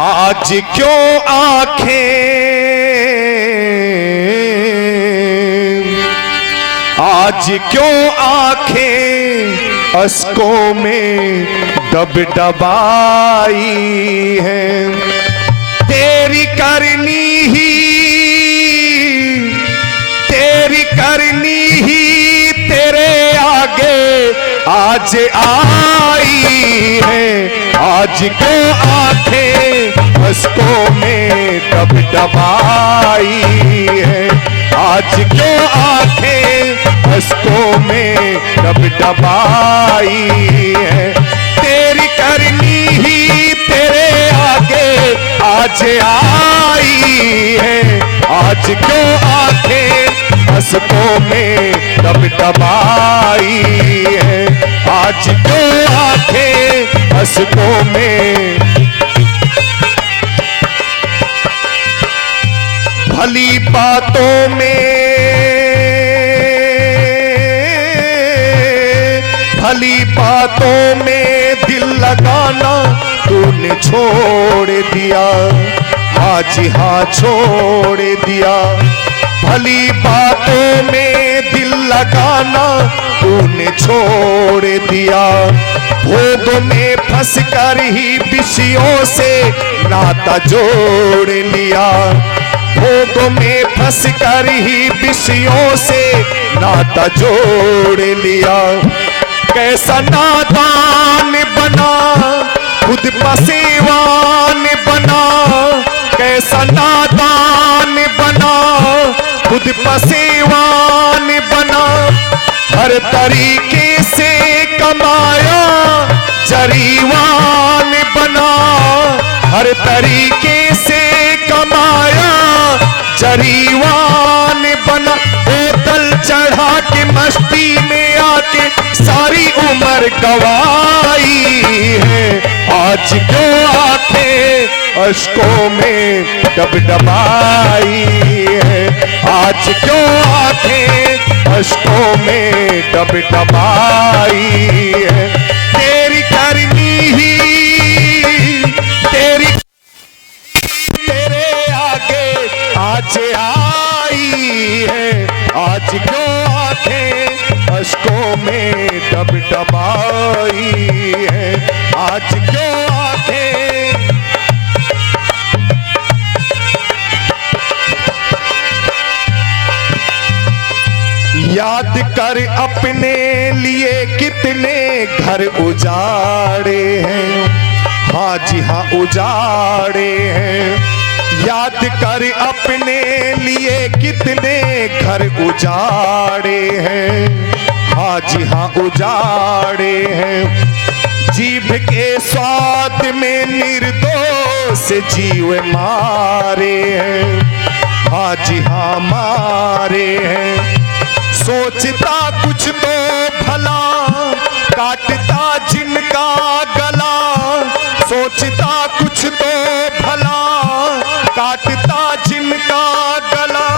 आज क्यों आंखें अश्कों में दब दबाई हैं। तेरी करनी ही तेरे आगे आज आई है। आज क्यों आंखें अश्कों में दब दबाई है। आज क्यों आंखें अश्कों में दब दबाई है। तेरी करनी ही तेरे आगे आज आई है। आज क्यों आंखें अश्कों में दब दबाई है। आज क्यों आंखें अश्कों में। भली बातों में दिल लगाना तूने छोड़ दिया। हाँ जी हाँ छोड़ दिया। भली बातों में दिल लगाना तूने छोड़ दिया। भोग में फंस कर ही विषयों से नाता जोड़ लिया। भोग में फंस कर ही विषयों से नाता जोड़ लिया। कैसा नादान बना खुद पसेवान बना। कैसा नादान बना खुद पसेवान बना। हर तरीके से कमाया जरीवान बना। हर तरीके से कमाया जरीवान बना। बोतल चढ़ा के मस्ती में आके सारी उम्र गवाई है। आज क्यों आंखें अश्कों में दब दबाई है। आज क्यों आंखें अश्कों में दब दबाई है। तेरी करनी ही तेरे आगे आज आई है। आज क्यों आंखें अश्कों में दब दबाई है। आज क्यों आंखें। याद कर अपने लिए कितने घर उजाड़े हैं। हाँ जी हाँ उजाड़े हैं। याद कर अपने लिए कितने घर उजाड़े हैं। हाँ जी हाँ उजाड़े हैं। जीभ के स्वाद में निर्दोष जीव मारे हैं। हाँ जी हाँ मारे हैं। सोचता कुछ तो भला काटता जिनका गला। सोचता कुछ तो भला काटता जिनका गला।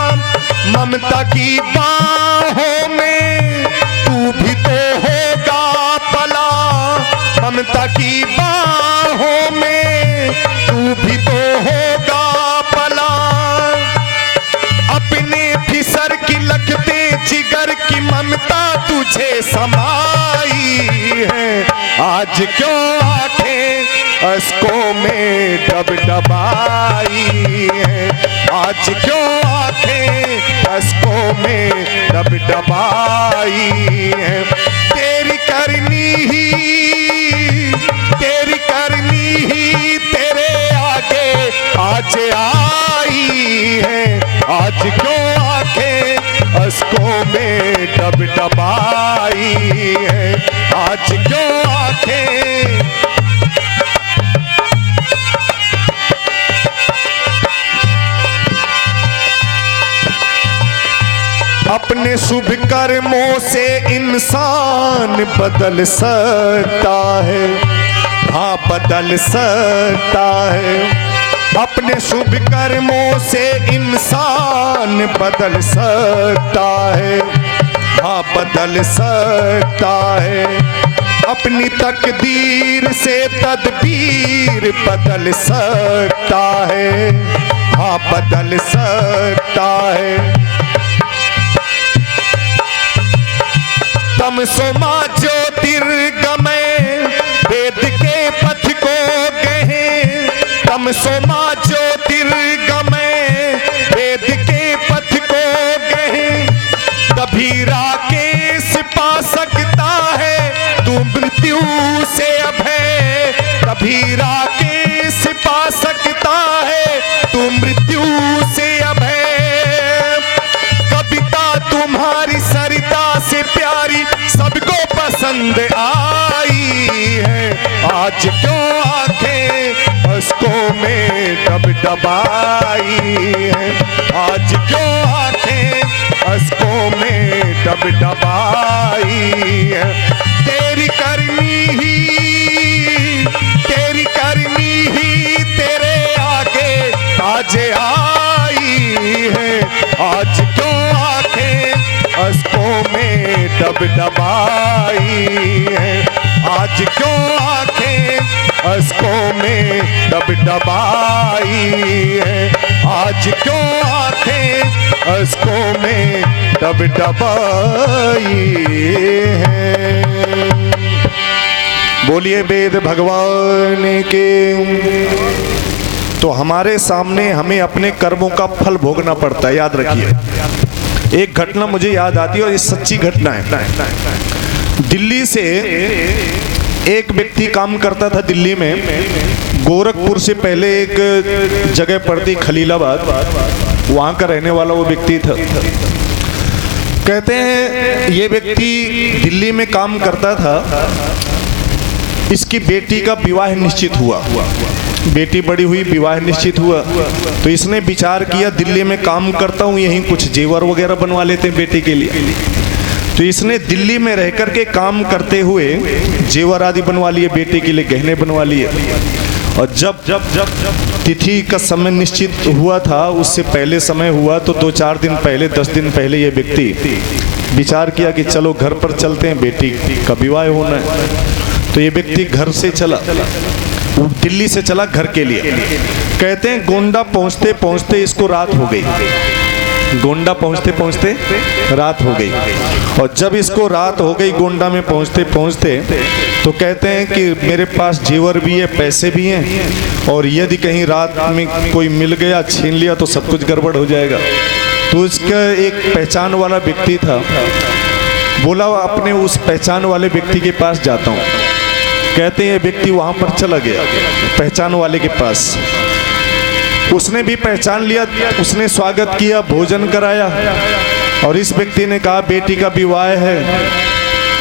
ममता की बाहों में तू भी तो होगा पला। ममता की बाहों में तू भी तो होगा पला। अपने फिसर की लगते जिगर की ममता तुझे समाई है। आज क्यों आंखें अश्कों में दब दबाई है। आज क्यों आंखें अश्कों में दब दबाई है। तेरी करनी ही तेरे आगे आज आई है। आज क्यों आंखें अश्कों में दब दबाई है। आज क्यों आंखें। अपने शुभ कर्मों से इंसान बदल सकता है। हाँ बदल सकता है। अपने शुभ कर्मों से इंसान बदल सकता है। हाँ बदल सकता है। अपनी तकदीर से तदबीर बदल सकता है, हाँ बदल सकता है। तमसोमा ज्योतिर्गमय वेद के पथ को गहे, तमसोमा ज्योतिर्गमय वेद के पथ को गहे, तभी राकेश पा सकता है तू मृत्यु से अभय, तभी राकेश पा सकता है तू मृत्यु से अभय। कविता तुम्हारी सरिता से प्यारी सबको पसंद आई है, आज क्यों आंखें अश्कों में डबडबाई है, आज क्यों आंखें अश्कों में डबडबाई है। तेरी करनी ही तेरे आगे ताजे आई है, आज क्यों आंखें अश्कों में डबडबाई है, आज क्यों आंखें अश्कों में डबडबाई है, आज क्यों आंखें अश्कों में डबडबाई है। बोलिए वेद भगवान के। तो हमारे सामने हमें अपने कर्मों का फल भोगना पड़ता है, याद रखिए। एक घटना मुझे याद आती है और ये सच्ची घटना है। दिल्ली से एक व्यक्ति काम करता था दिल्ली में, गोरखपुर से पहले एक जगह पड़ती खलीलाबाद, वहाँ का रहने वाला वो व्यक्ति था। कहते हैं ये व्यक्ति दिल्ली में काम करता था, इसकी बेटी का विवाह निश्चित हुआ, बेटी बड़ी हुई, विवाह निश्चित हुआ। तो इसने विचार किया दिल्ली में काम करता हूँ, यहीं कुछ जेवर वगैरह बनवा लेते हैं बेटी के लिए। तो इसने दिल्ली में रह कर के काम करते हुए जेवर आदि बनवा लिए, बेटे के लिए गहने बनवा लिए। और जब तिथि का समय निश्चित हुआ था, उससे पहले समय हुआ, तो 2-4 दिन पहले, 10 दिन पहले ये व्यक्ति विचार किया कि चलो घर पर चलते हैं, बेटी का विवाह होना है। तो ये व्यक्ति घर से चला, दिल्ली से चला घर के लिए। कहते हैं गोंडा पहुंचते पहुंचते इसको रात हो गई, गोंडा पहुंचते पहुंचते रात हो गई। और जब इसको रात हो गई गोंडा में पहुंचते पहुंचते, तो कहते हैं कि मेरे पास जेवर भी है, पैसे भी हैं, और यदि कहीं रात में कोई मिल गया, छीन लिया, तो सब कुछ गड़बड़ हो जाएगा। तो इसका एक पहचान वाला व्यक्ति था, बोला अपने उस पहचान वाले व्यक्ति के पास जाता हूँ। कहते हैं व्यक्ति वहाँ पर चला गया पहचान वाले के पास, उसने भी पहचान लिया, उसने स्वागत किया, भोजन कराया। और इस व्यक्ति ने कहा बेटी का विवाह है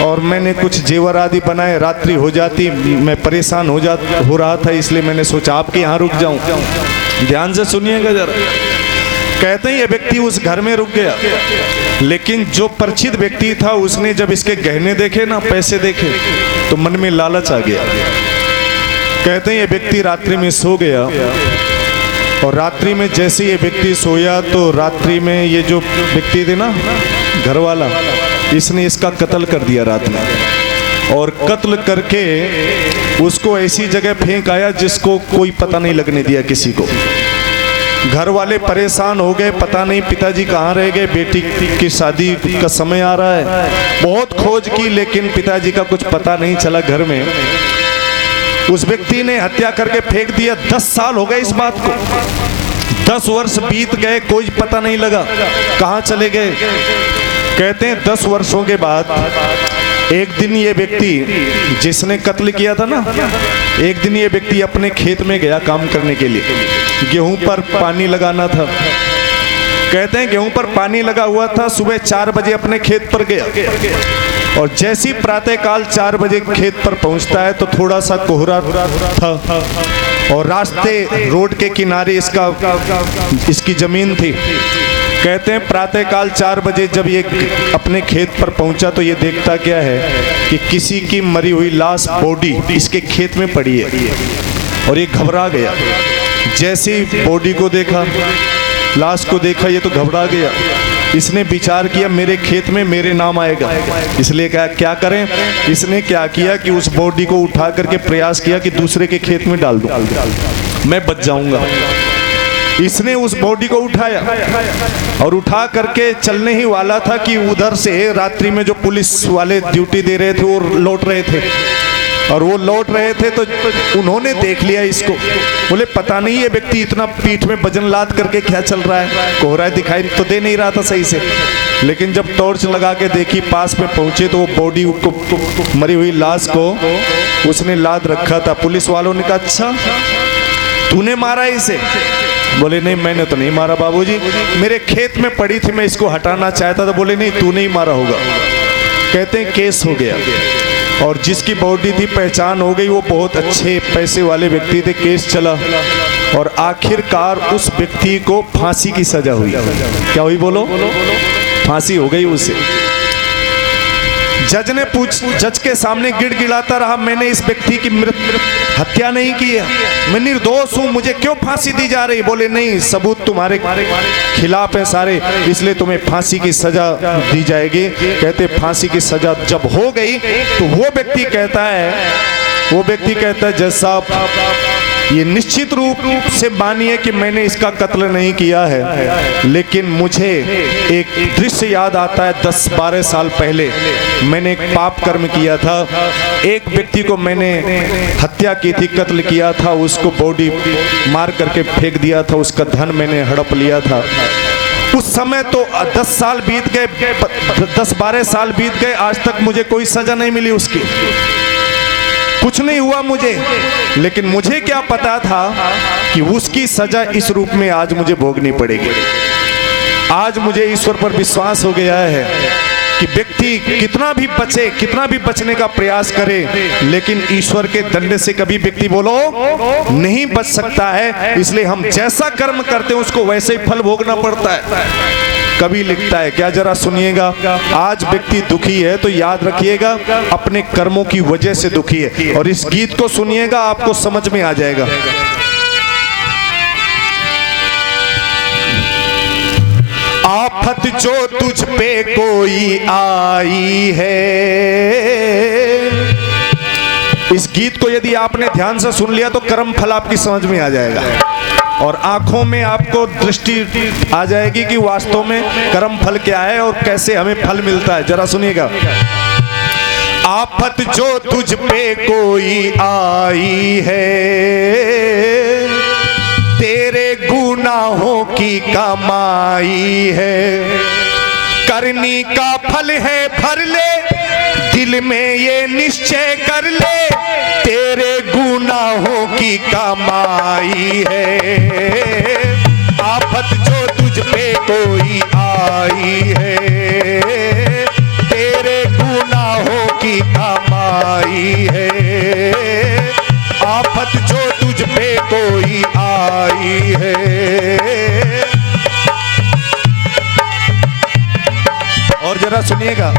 और मैंने कुछ जेवर आदि बनाए, रात्रि हो जाती, मैं परेशान हो रहा था, इसलिए मैंने सोचा आपके यहाँ रुक जाऊं। ध्यान से सुनिएगा जरा। कहते हैं ये व्यक्ति उस घर में रुक गया, लेकिन जो परिचित व्यक्ति था उसने जब इसके गहने देखे ना, पैसे देखे, तो मन में लालच आ गया। कहते हैं ये व्यक्ति रात्रि में सो गया, और रात्रि में जैसे ये व्यक्ति सोया तो रात्रि में ये जो व्यक्ति थे ना घर वाला, इसने इसका कत्ल कर दिया रात में। और कत्ल करके उसको ऐसी जगह फेंक आया जिसको कोई पता नहीं लगने दिया किसी को। घर वाले परेशान हो गए, पता नहीं पिताजी कहाँ रह गए, बेटी की शादी का समय आ रहा है। बहुत खोज की लेकिन पिताजी का कुछ पता नहीं चला घर में। उस व्यक्ति ने हत्या करके फेंक दिया। 10 साल हो गए इस बात को, 10 वर्ष बीत गए, कोई पता नहीं लगा कहाँ चले गए। कहते हैं 10 वर्षों के बाद एक दिन ये व्यक्ति जिसने कत्ल किया था ना, एक दिन ये व्यक्ति अपने खेत में गया काम करने के लिए, गेहूं पर पानी लगाना था। कहते हैं गेहूं पर पानी लगा हुआ था, सुबह 4 बजे अपने खेत पर गया, और जैसी प्रातःकाल 4 बजे खेत पर पहुंचता है तो थोड़ा सा कोहरा था, और रास्ते रोड के किनारे इसकी जमीन थी। कहते हैं प्रातःकाल 4 बजे जब ये अपने खेत पर पहुंचा तो ये देखता क्या है कि किसी की मरी हुई लाश, बॉडी इसके खेत में पड़ी है, और ये घबरा गया। जैसे ही बॉडी को देखा, लाश को देखा, ये तो घबरा गया। इसने विचार किया मेरे खेत में मेरे नाम आएगा, इसलिए क्या करें, इसने क्या किया कि उस बॉडी को उठा करके प्रयास किया कि दूसरे के खेत में डाल दूं, मैं बच जाऊंगा। इसने उस बॉडी को उठाया और उठा करके चलने ही वाला था कि उधर से रात्रि में जो पुलिस वाले ड्यूटी दे रहे थे वो लौट रहे थे, और वो लौट रहे थे तो उन्होंने देख लिया इसको। बोले पता नहीं ये व्यक्ति इतना पीठ में वजन लाद करके क्या चल रहा है, कोहरा दिखाई तो दे नहीं रहा था सही से। लेकिन जब टॉर्च लगा के देखी, पास में पहुंचे तो वो बॉडी को, मरी हुई लाश को उसने लाद रखा था। पुलिस वालों ने कहा अच्छा तूने मारा इसे? बोले नहीं मैंने तो नहीं मारा बाबूजी, मेरे खेत में पड़ी थी, मैं इसको हटाना चाहता था। बोले नहीं तूने ही मारा होगा। कहते हैं केस हो गया, और जिसकी बॉडी थी पहचान हो गई, वो बहुत अच्छे पैसे वाले व्यक्ति थे। केस चला और आखिरकार उस व्यक्ति को फांसी की सजा हुई। क्या हुई बोलो? फांसी हो गई उसे। जज के सामने गिड़गिड़ाता रहा, मैंने इस व्यक्ति की हत्या नहीं की है, मैं निर्दोष हूं, मुझे क्यों फांसी दी जा रही? बोले नहीं सबूत तुम्हारे खिलाफ है सारे, इसलिए तुम्हें फांसी की सजा दी जाएगी। कहते फांसी की सजा जब हो गई तो वो व्यक्ति कहता है जज साहब ये निश्चित रूप से मानिए कि मैंने इसका कत्ल नहीं किया है, लेकिन मुझे एक दृश्य याद आता है 10-12 साल पहले मैंने एक पाप कर्म किया था। एक व्यक्ति को मैंने हत्या की थी, कत्ल किया था, उसको बॉडी मार करके फेंक दिया था, उसका धन मैंने हड़प लिया था। उस समय तो 10 साल बीत गए, 10-12 साल बीत गए, आज तक मुझे कोई सजा नहीं मिली उसकी, कुछ नहीं हुआ मुझे। लेकिन मुझे क्या पता था कि उसकी सजा इस रूप में आज मुझे भोगनी पड़ेगी। आज मुझे ईश्वर पर विश्वास हो गया है कि व्यक्ति कितना भी बचे, कितना भी बचने का प्रयास करे, लेकिन ईश्वर के दंड से कभी व्यक्ति बोलो नहीं बच सकता है। इसलिए हम जैसा कर्म करते हैं उसको वैसे ही फल भोगना पड़ता है। कभी लिखता है क्या, जरा सुनिएगा, आज व्यक्ति दुखी है तो याद रखिएगा अपने कर्मों की वजह से दुखी है। और इस गीत को सुनिएगा आपको समझ में आ जाएगा। आफत जो तुझ पे कोई आई है, इस गीत को यदि आपने ध्यान से सुन लिया तो कर्म फल आपकी समझ में आ जाएगा, और आंखों में आपको दृष्टि आ जाएगी कि वास्तव में कर्म फल क्या है और कैसे हमें फल मिलता है। जरा सुनिएगा। आफत जो तुझ पे कोई आई है, तेरे गुनाहों की कमाई है, करनी का फल है भर ले, दिल में ये निश्चय कर ले, तेरे गुनाहों की कमाई है। आफत जो तुझ पे कोई आई है, तेरे गुनाहों की कमाई है। आफत जो तुझ पे कोई आई है। और जरा सुनिएगा,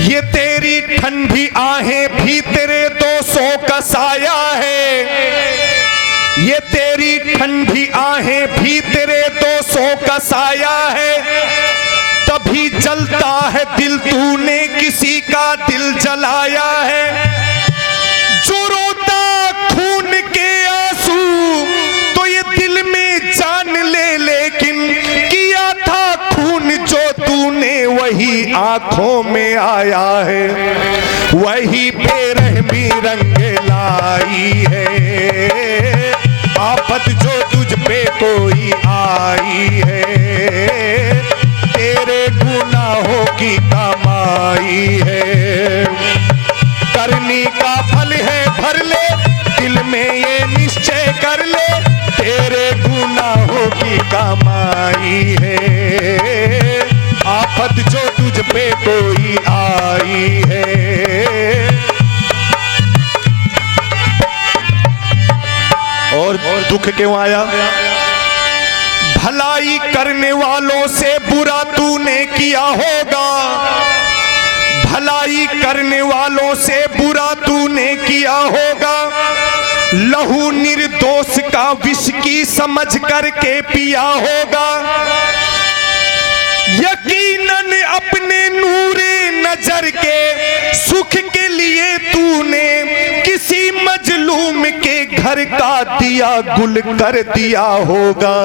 ये तेरी ठंडी आहें भी तेरे 200 का साया है, ये तेरी ठंडी आहें भी तेरे 200 का साया है, तभी जलता है दिल, तूने किसी का दिल जलाया है। जो रोता खून के आंसू तो ये दिल में जान ले, लेकिन किया था खून जो तूने वही आंखों में आया है, वही बेरहमी रंग लाई है। आफत जो तुझ पे कोई आई है, तेरे गुनाहों की कमाई है, करनी का फल है भर ले, दिल में ये निश्चय कर ले, तेरे गुनाहों की कमाई है। आफत जो तुझ पे कोई आई है। और दुख क्यों आया? भलाई करने वालों से बुरा तूने किया होगा, भलाई करने वालों से बुरा तूने किया होगा, लहू निर्दोष का विष की समझ करके पिया होगा। यकीनन अपने नूरे नजर के सुख के लिए तूने किसी मजलूम के घर का दिया गुल कर दिया होगा,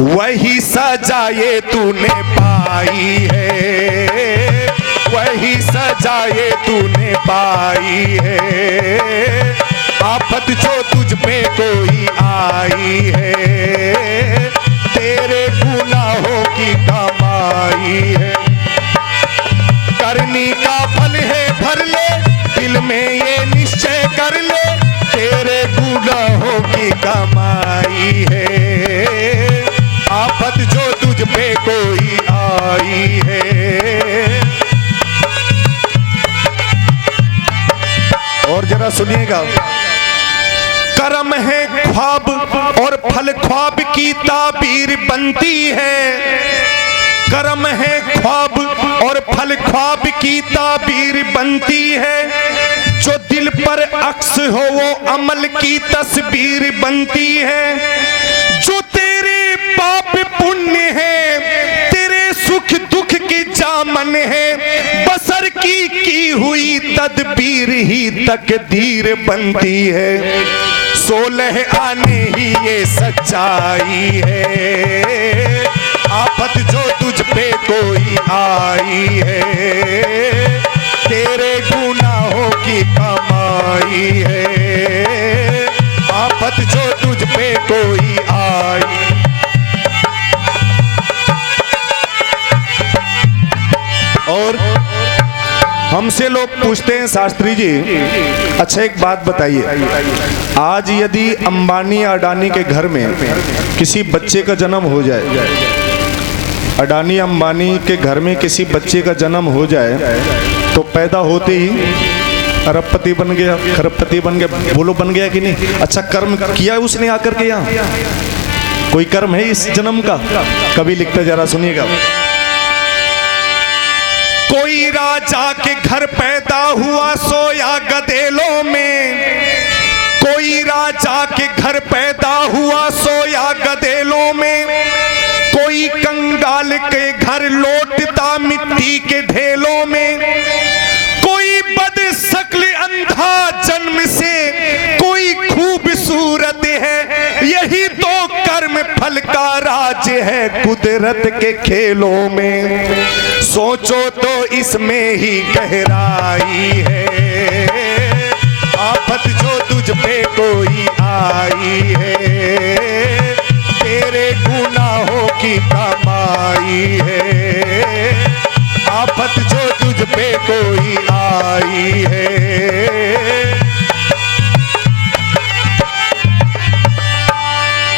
वही सजा ये तूने पाई है, वही सजा ये तूने पाई है। आफत जो तुझ पे कोई आई है, तेरे गुनाहों की कमाई है। करनी का फल है भर ले, दिल में ये निश्चय कर ले, तेरे गुनाहों की कमाई है। आफत जो तुझ पे कोई आई है। और जरा सुनिएगा, करम है ख्वाब और फल ख्वाब की ताबीर बनती है। करम है ख्वाब और फल ख्वाब की ताबीर बनती है। जो दिल पर अक्स हो वो अमल की तस्वीर बनती है। जो तेरे पाप पुण्य है, तेरे सुख दुख की जामन है, बसर की हुई तदबीर ही तकदीर बनती है। 16 आने ही ये सच्चाई है। आफत जो तुझ पे कोई आई है, तेरे गुनाहों की कमाई है। आफत जो तुझ पे कोई आई। और हमसे लोग पूछते हैं, शास्त्री जी अच्छा एक बात बताइए, आज यदि अंबानी अडानी के घर में किसी बच्चे का जन्म हो जाए, अडानी अंबानी के घर में किसी बच्चे का जन्म हो जाए, तो पैदा होते ही अरबपति बन गया, खरबपति बन गया, बोलो बन गया कि नहीं? अच्छा कर्म किया उसने आकर के यहाँ? कोई कर्म है इस जन्म का? कभी लिखता जरा सुनिएगा। कोई राजा के घर पैदा हुआ सोया गधेलों में, कोई राजा के घर पैदा हुआ सोया गधेलों में, कोई कंगाल के घर लौटता मिट्टी के ढेलों में, कोई बदशक्ल अंधा जन्म से, कोई खूबसूरत है। यही तो कर्म फल का राज है कुदरत के खेलों में। सोचो तो इसमें ही गहराई है। आफत जो तुझ पे कोई आई है, तेरे गुनाहों की कमाई है। आफत जो तुझ पे कोई आई है।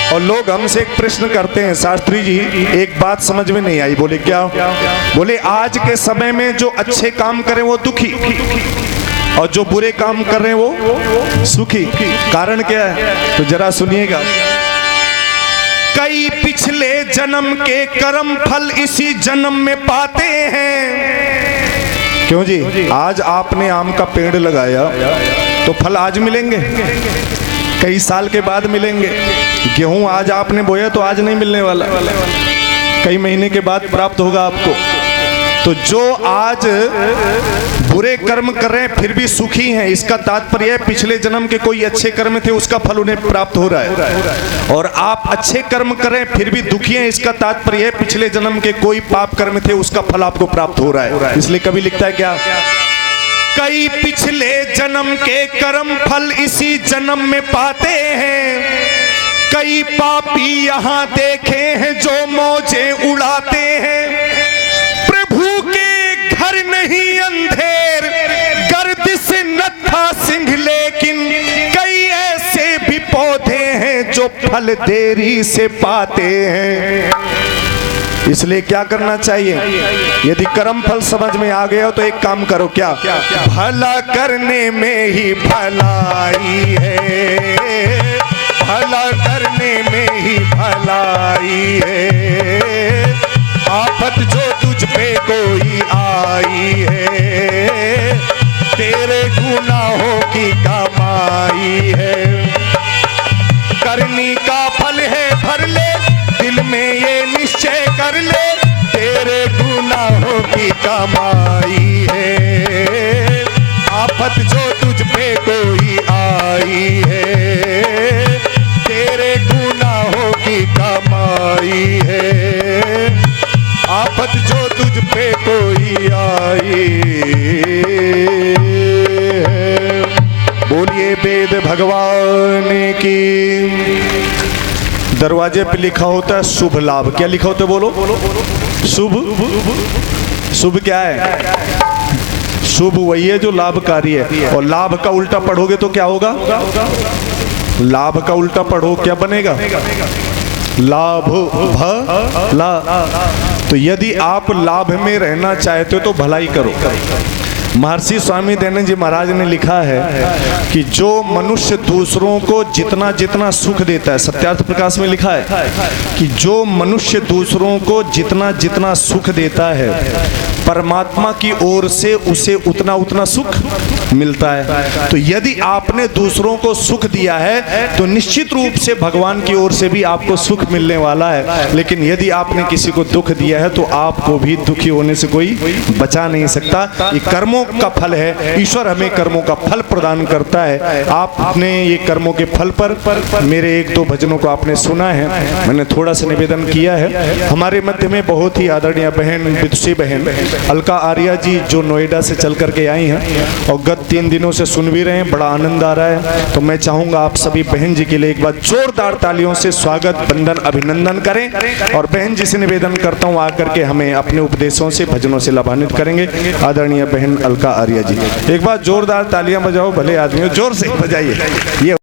और लोग हमसे एक प्रश्न करते हैं, शास्त्री जी एक बात समझ में नहीं आई। बोले क्या? बोले आज के समय में जो अच्छे काम करें वो दुखी, और जो बुरे काम कर रहे हैं वो सुखी। कारण क्या है? तो जरा सुनिएगा। कई पिछले जन्म के कर्म फल इसी जन्म में पाते हैं। क्यों जी? आज आपने आम का पेड़ लगाया तो फल आज मिलेंगे, कई साल के बाद मिलेंगे। गेहूं आज आपने बोया तो आज नहीं मिलने वाला, कई महीने के बाद प्राप्त होगा आपको। तो जो आज बुरे कर्म कर रहे हैं फिर भी सुखी हैं, इसका तात्पर्य है पिछले जन्म के कोई अच्छे कर्म थे उसका फल उन्हें प्राप्त हो रहा है। और आप अच्छे कर्म कर रहे हैं फिर भी दुखी हैं, इसका तात्पर्य है पिछले जन्म के कोई पाप कर्म थे उसका फल आपको प्राप्त हो रहा है। इसलिए कभी लिखता है क्या? कई पिछले जन्म के कर्म फल इसी जन्म में पाते हैं। कई पापी यहाँ देखे हैं जो मौजे उड़ाते हैं। प्रभु के घर नहीं अंधेर गर्दिश नत्था सिंह, लेकिन कई ऐसे भी पौधे हैं जो फल देरी से पाते हैं। इसलिए क्या करना चाहिए? यदि कर्म फल समझ में आ गया हो तो एक काम करो, क्या? भला करने में ही भलाई है, भला करने में ही भलाई है। आफत जो तुझ पे कोई आई है, तेरे गुनाहों की कमाई है। करनी का फल है भर ले, दिल में ये निश्चय कर ले, तेरे कमाई है, आफत जो तुझ पे कोई आई है, तेरे गुनाहों की कमाई है, आफत जो तुझ पे कोई आई है। बोलिए वेद भगवान की। दरवाजे पे लिखा होता है शुभ लाभ। क्या लिखा होता है बोलो? शुभ। शुभ क्या है? शुभ वही है जो लाभकारी है। और लाभ का उल्टा पढ़ोगे तो क्या होगा? लाभ का उल्टा पढ़ो क्या बनेगा? लाभ भ ला। तो यदि आप लाभ में रहना चाहते हो तो भलाई करो। महर्षि स्वामी दयानंद जी महाराज ने लिखा है कि जो मनुष्य दूसरों को जितना जितना सुख देता है, सत्यार्थ प्रकाश में लिखा है कि जो मनुष्य दूसरों को जितना जितना सुख देता है, परमात्मा की ओर से उसे उतना उतना सुख मिलता है। तो यदि आपने दूसरों को सुख दिया है तो निश्चित रूप से भगवान की ओर से भी आपको सुख मिलने वाला है। लेकिन यदि आपने किसी को दुख दिया है तो आपको भी दुखी होने से कोई बचा नहीं सकता। ये कर्मों का फल है। ईश्वर हमें कर्मों का फल प्रदान करता है। आपने ये कर्मों के फल पर मेरे एक दो भजनों को आपने सुना है, मैंने थोड़ा सा निवेदन किया है। हमारे मध्य में बहुत ही आदरणीय बहन, विदुषी बहन अलका आर्या जी जो नोएडा से चल करके आई हैं और गत 3 दिनों से सुन भी रहे हैं, बड़ा आनंद आ रहा है। तो मैं चाहूंगा आप सभी बहन जी के लिए एक बार जोरदार तालियों से स्वागत, वंदन, अभिनंदन करें। और बहन जी से निवेदन करता हूं आकर के हमें अपने उपदेशों से, भजनों से लाभान्वित करेंगे। आदरणीय बहन अलका आर्या जी, एक बार जोरदार तालियां बजाओ, भले आदमियों जोर से बजाइए। ये